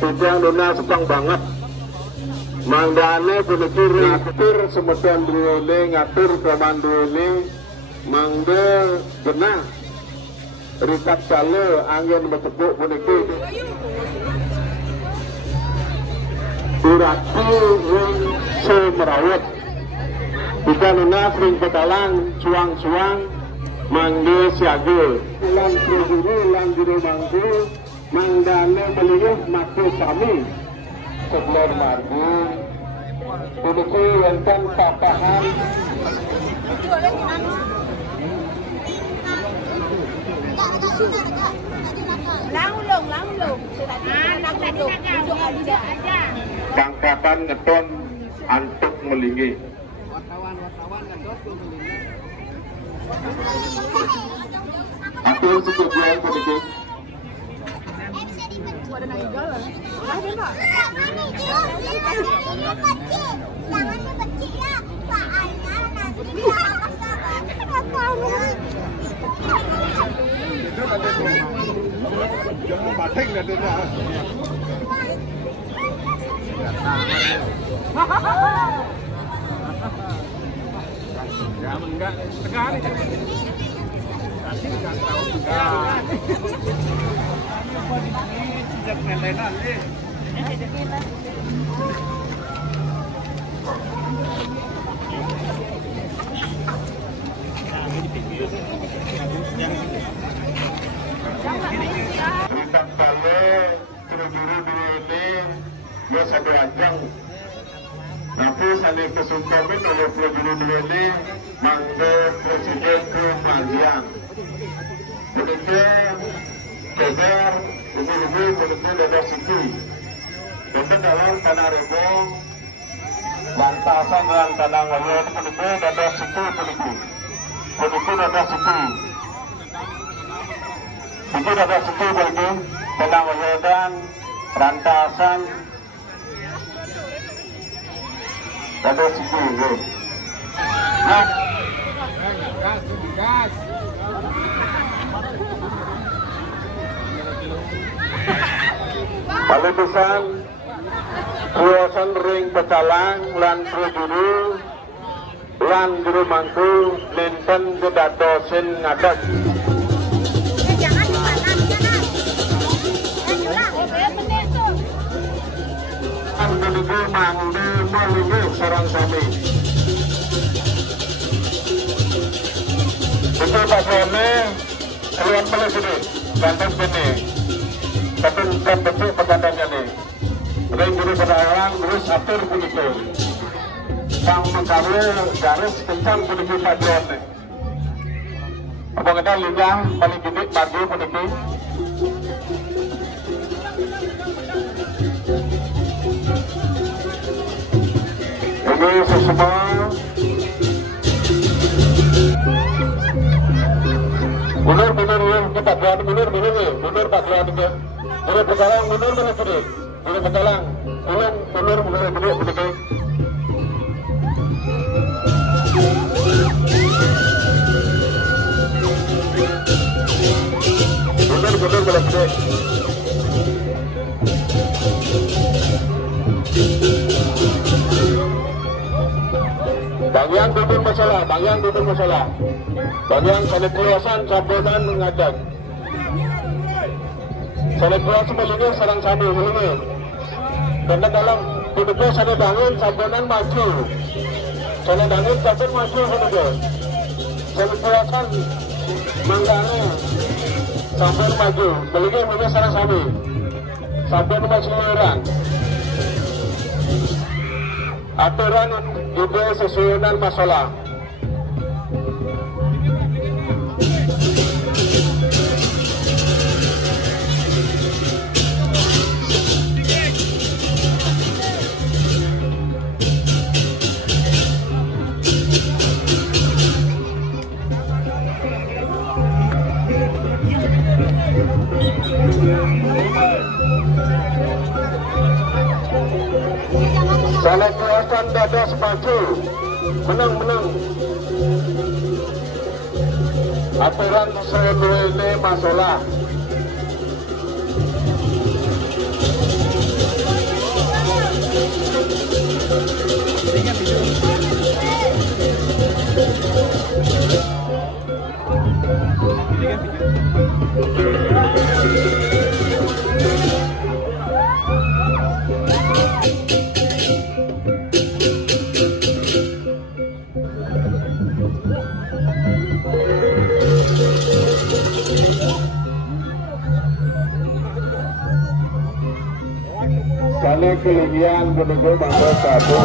Tiang dona sepang banget. Mangdane puniki ngatur semeton drone ngatur komandone mangde genah. Rikat kale angin betepuk puniki. Durati ring semerawat. Tiang dona ring petalang cuang-cuang mangde siaga. Lan prajuru lan juru mangku mangdane meliyuh maku kami. Sebelum margu puniki wonten papahan Langsung. pangkatan ngeton antuk melingi. Atur setujuan puniki. Jangan batik dah tu dah. Ya enggak sekali. Tadi enggak tahu enggak. Sejak melenan ni. Ritak kale juru-juru ini ya satu ajang. Tapi sani kesukaman oleh juru-juru ini mangga presiden ke Maliang. Kemudian kejar ibu-ibu kemudian ada situ. Kemudian dalam tanah rebong lantasan dan tanah ngayat kemudian ada situ kemudian ada situ. Itu ada situ bagi tanah ngayat rantasan ada situ. Gas. Paling pesan kuasan ring pecalang lan prajuru lan juru mangku linten kedatosin ngadat. Jangan dipanas. Menuju mangde melingi sarang sami. Itu pasalnya kalian boleh sini bantuan sini. Tapi bukan bentuk pertandaannya nih. Ring guru pedagang terus atur begitu. Sang mengkawe garis kencang begitu paduan nih. Apa kita linjang paling gede maju begitu. Ini semua mundur ya kita buat mundur paduan itu. Guru pedagang mundur mana sini? Guru pedagang mundur begitu. Mundur begitu. Bagian duduk masalah. Bagian saling kuasan sambutan mengajak. Saling kuasa melingi sarang sami melingi. Karena dalam duduknya saling bangun sambutan maju. Saling bangun sambutan maju melingi. Saling kuasan manggane sambutan maju melingi melingi sarang sami. Sambutan maju orang. Aturan juga sesuai dengan masalah. Salah kuasan dadas maju, menang. Aturan sesuai ini masalah. Kali kelingian menuju Mangga Satu.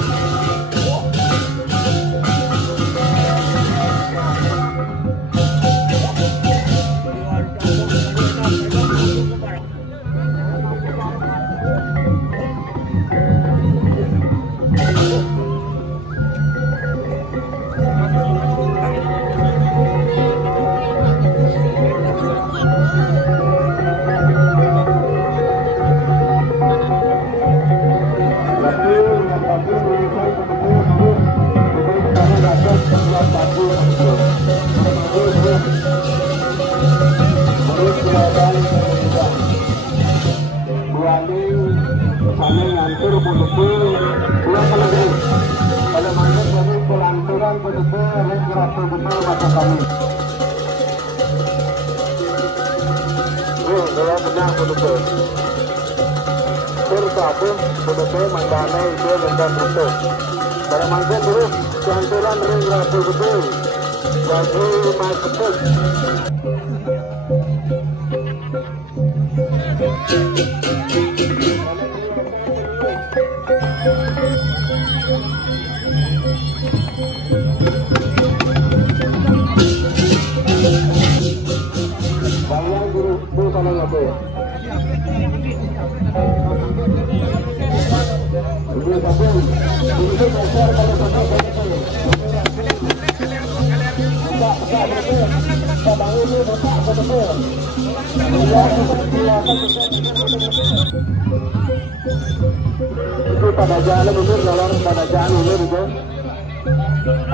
Itu pada jalan mundur, kalau pada jalan mundur itu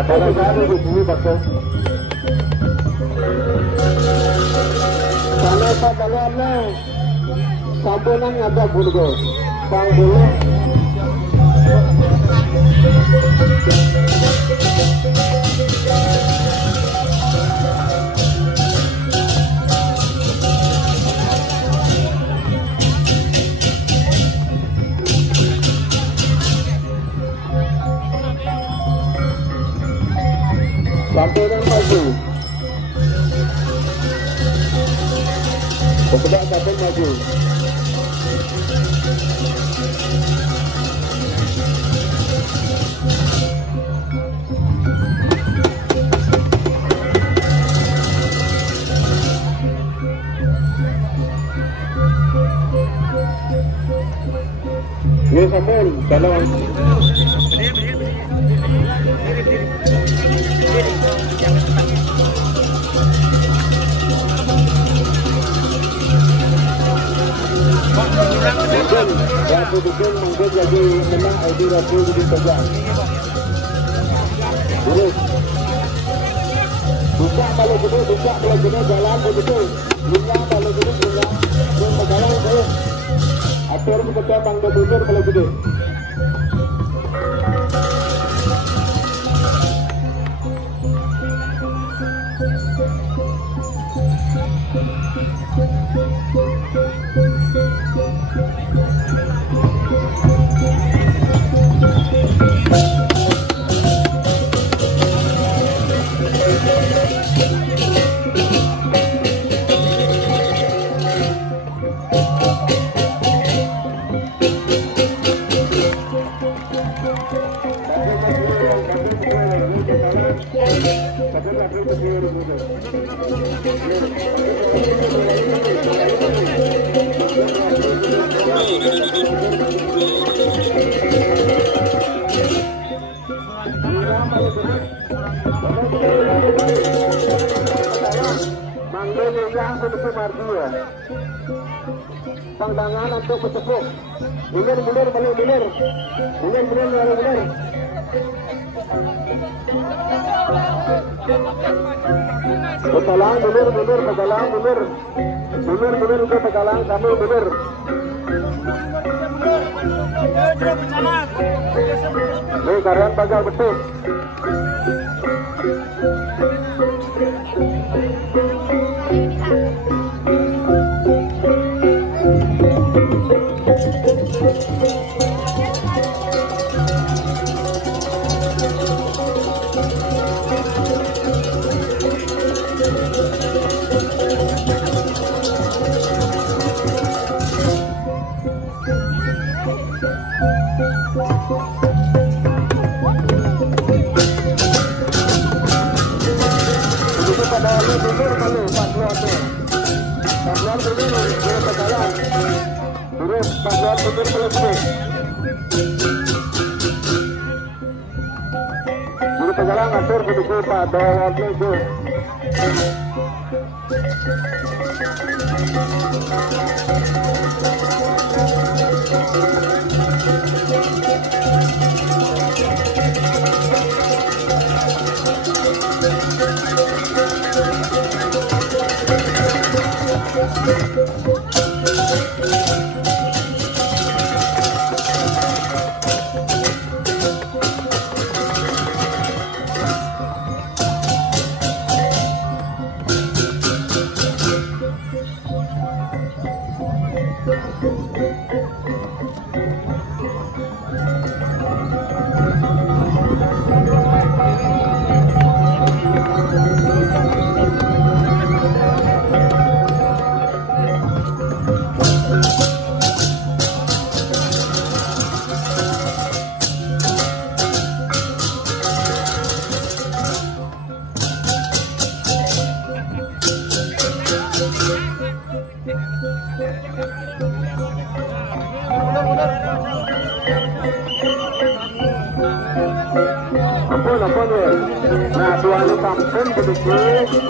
pada jalan di sini pakai kalau pada jalan sampunan ada burgo bang dulu sampunan maju pepedak sampai maju ini sampul dalam Rapu Dukun mungkin jadi menang ID Rapu Dukun Tegang. Terus buka kalau gede, buka kalau gede jalan begitu. Bunga kalau gede bunga, terus pegangan terus. Atur bekerja Bang Bebutur kalau gede. Tangan untuk bertepuk. Mundur balik mundur. Mundur balik mundur. Pegalang mundur pegalang mundur. Mundur ke pegalang sambil mundur. Nih karyan pagar betul. Bagian mundur selesai. Juru pegalang atur pendukung Pak Dawat Lego. Ampun ya. Nah, tuan kampung begitu,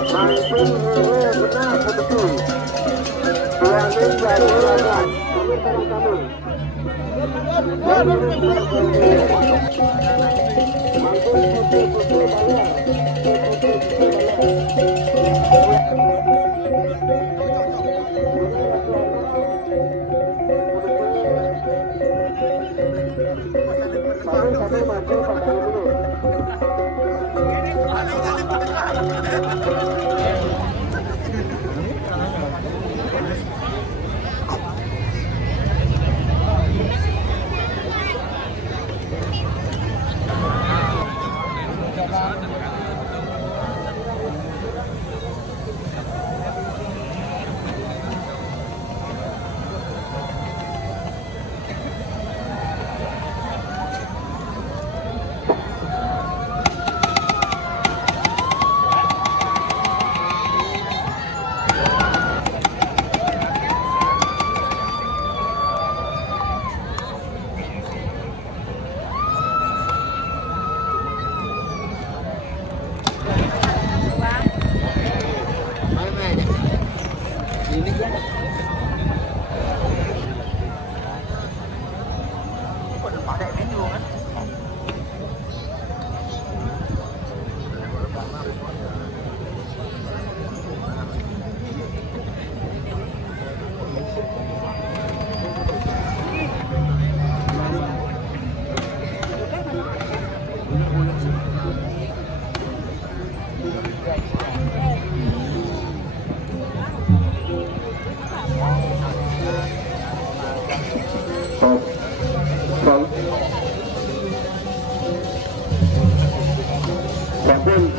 mancing benar begitu. Tuan jadi lawan, kami sekarang kami.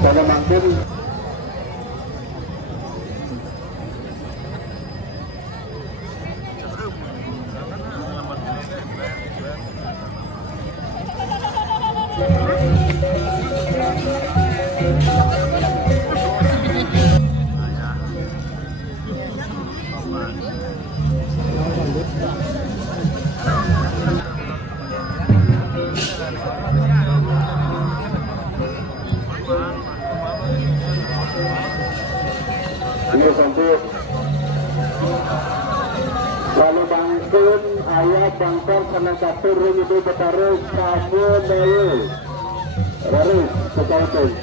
Saya mampir. Ini sampai kalau bangkun ayah bangkor karena catur itu bertaruh kamu dulu harus sekalian.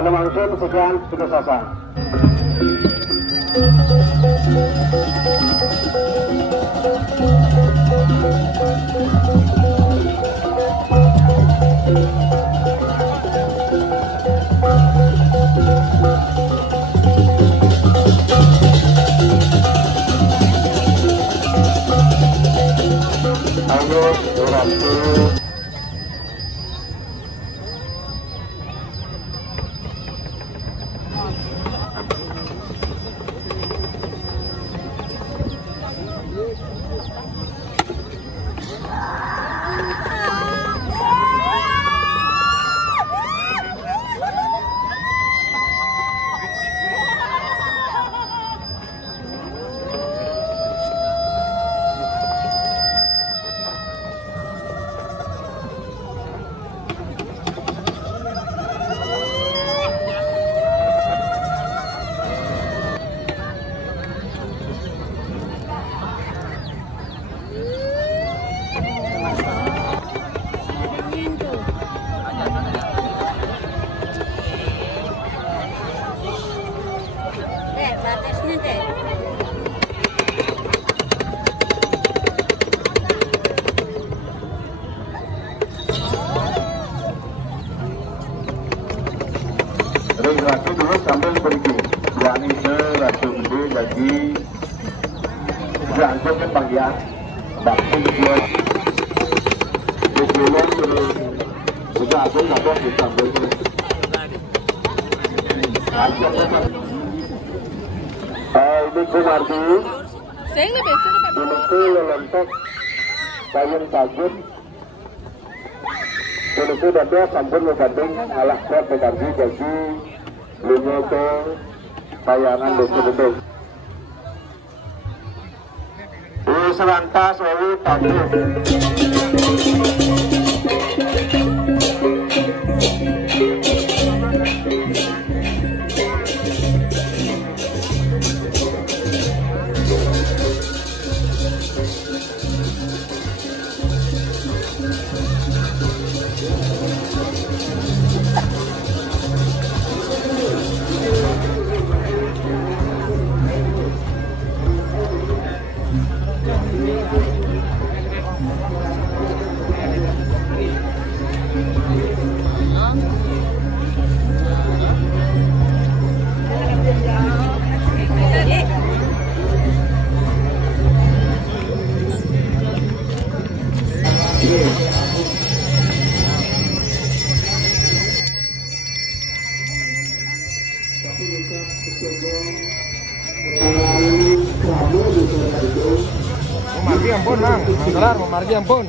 Salam langsung sekian sudah selesai. Ayo, berhasil. Batasnya deh. Registrasi dulu sambil pergi. Yang ini langsung gede lagi. Langsung ke bagian. Bakti dia. Sebelum sudah aku nggak bisa beli. Ini Kumardi. Saya nggak baca dekat Menuju lelontok payung sagun. Menuju dada sampun ngebanding alah kuat bekardi bagi lunyoto tayangan betul-betul. Seranta sewu tamu. Memargi ampun, Mang. Mangkelar, memargi ampun.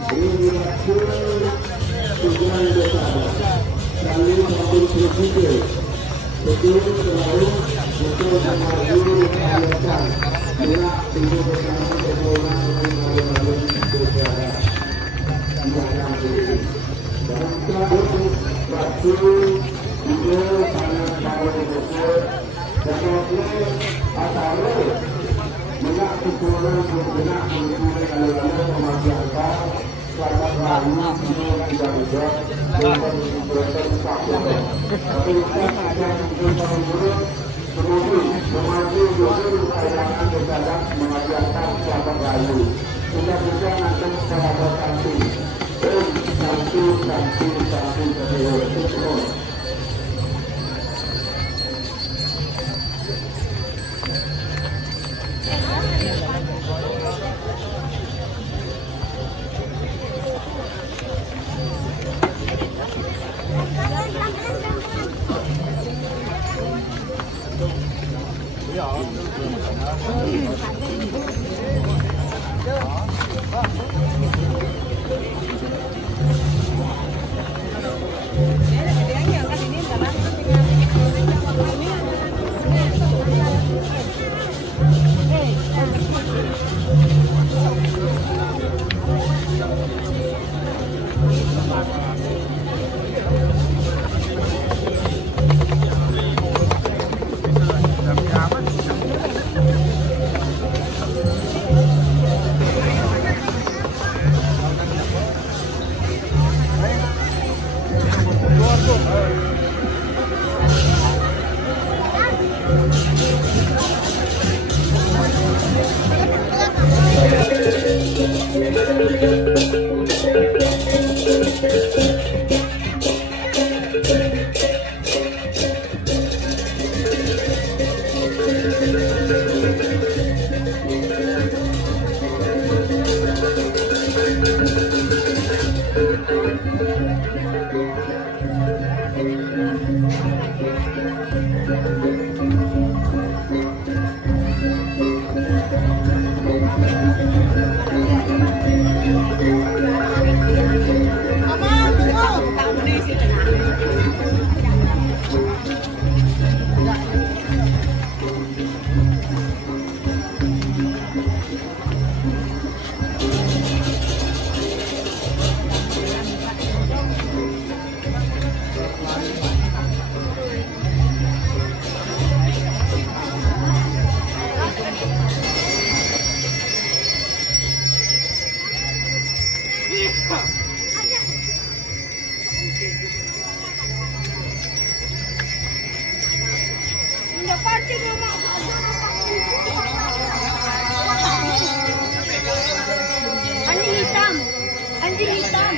Anjing hitam. Anjing hitam.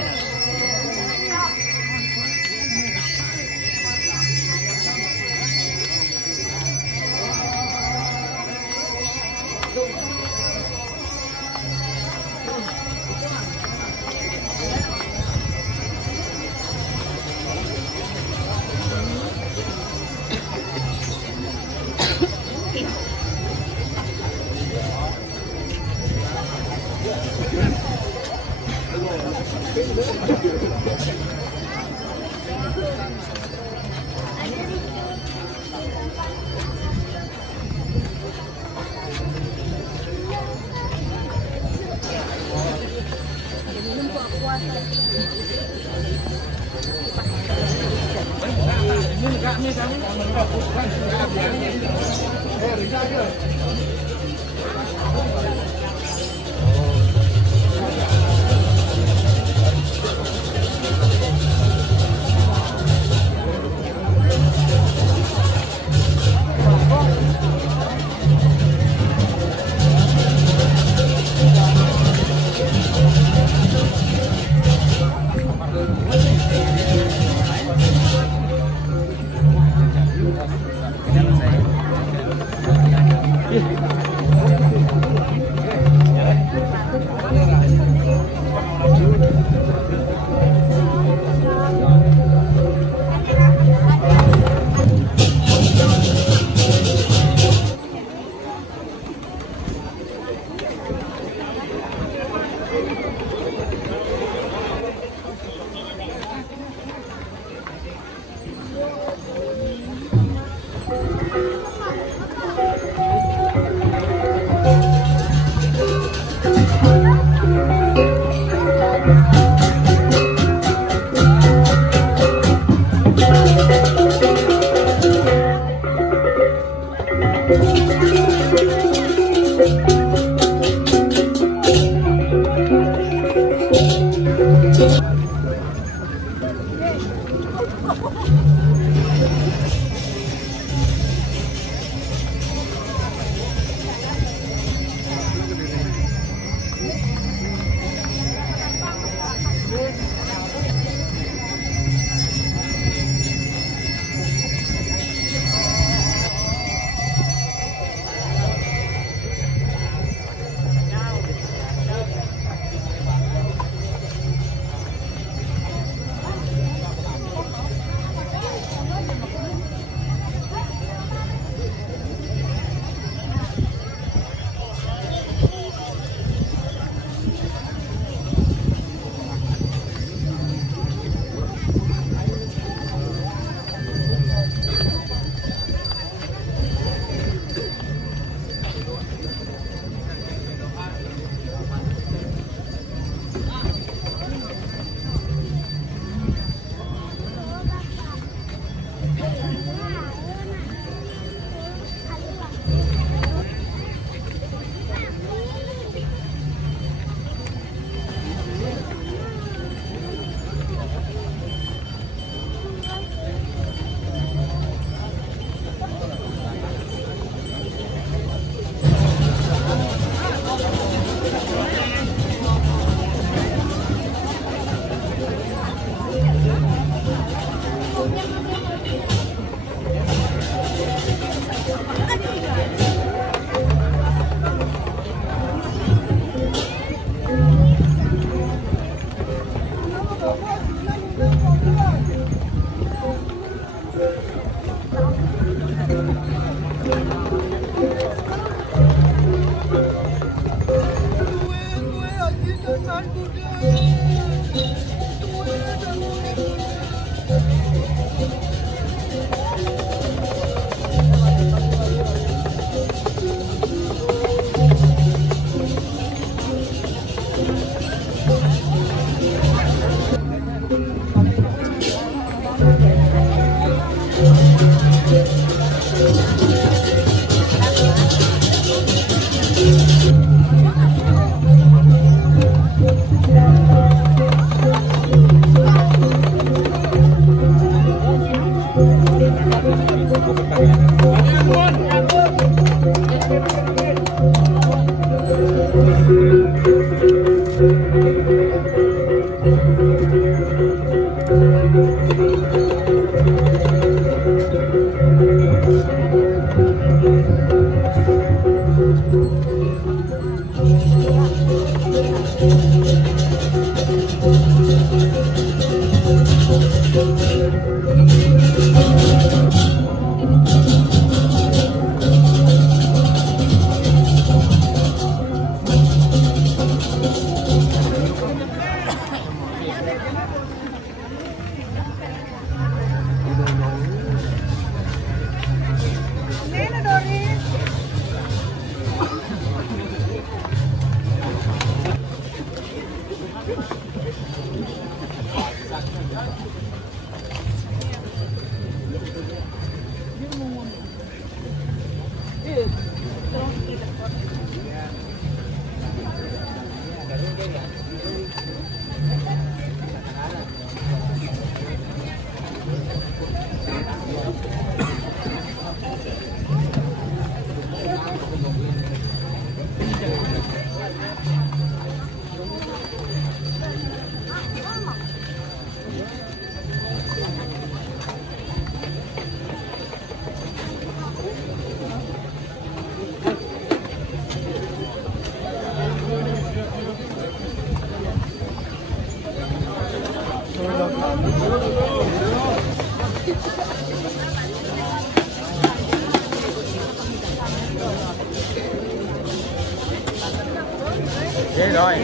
Thế rồi.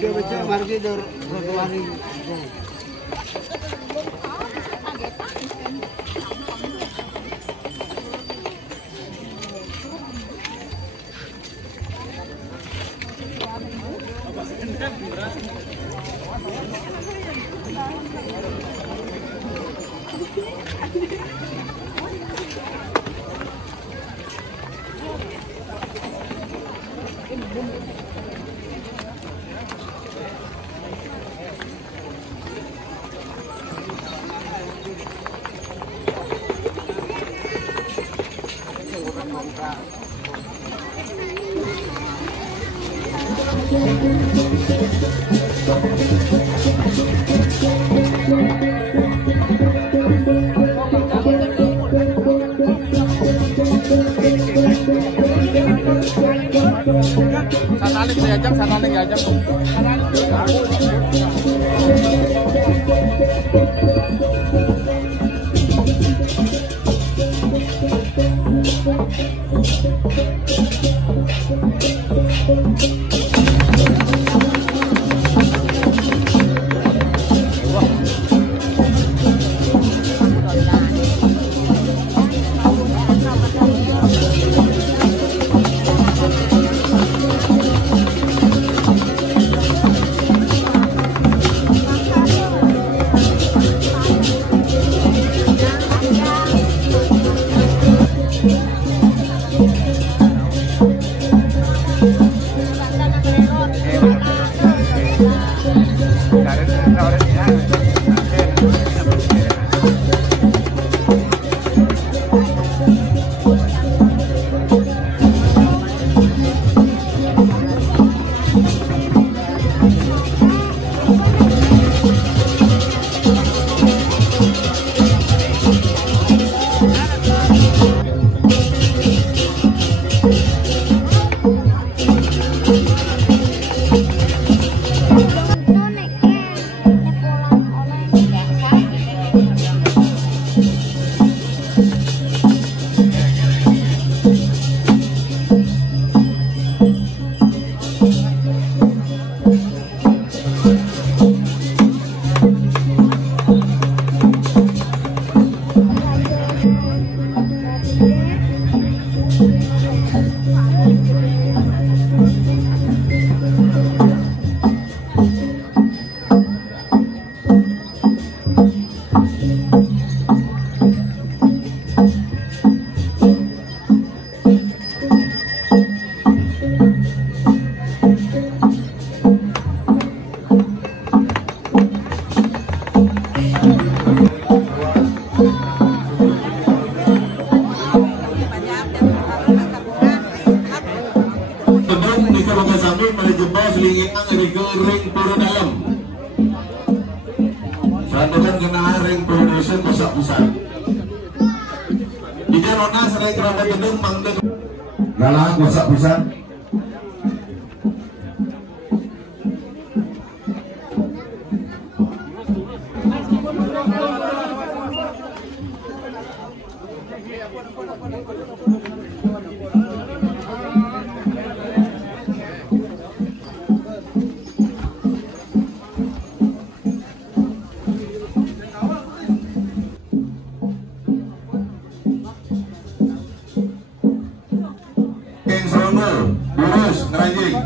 Dia baca margi dor lari. Sataling diajak, sataling diajak. mulai jebol selingingan dari ke ring Pura Dalam. Sandukan kena ring production besar pusat. Jika Rona sering kerabat gedung mangdeng. Galang besar pusat. Lurus, ngeranjing.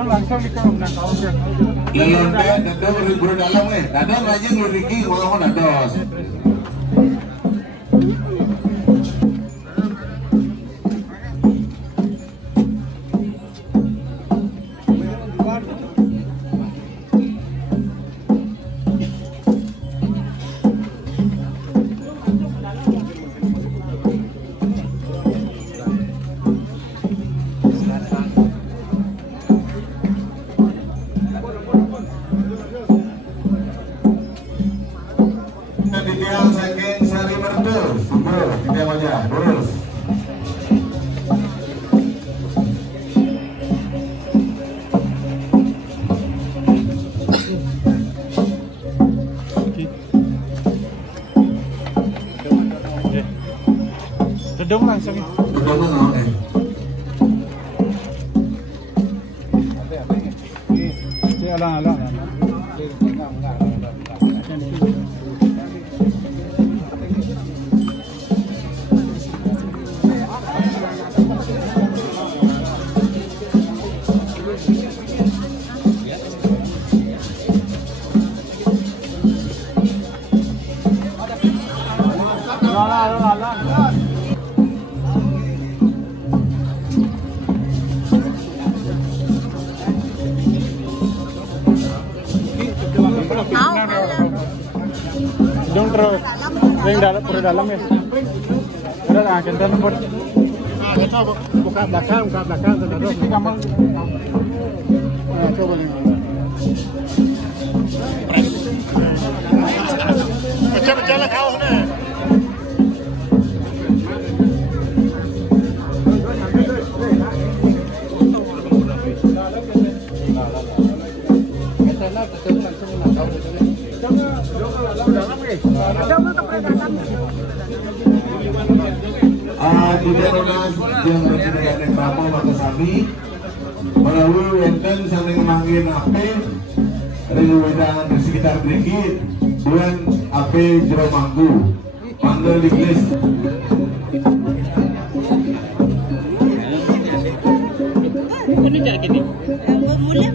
Langsung di kaum nak kau je. Lelonde dadang Pura Dalam dadang rajin luriki ngomong dados. Yang saking Sari Merdu, subur, kita wajah, lurus. Gedung langsung. Gedung oke. Alang-alang. Dong terus, ring dalam Pura Dalam ya. Ada lah, kita nomor. Buka belakang, terus kamu. Coba nih. Macam kau nih. Di Deronas yang berjalan dengan Prabowo Matasami melalui wenten sambil memanggil AP dari wedang di sekitar Brigit bulan AP Jero Manggu panggil di Glis. Mulai.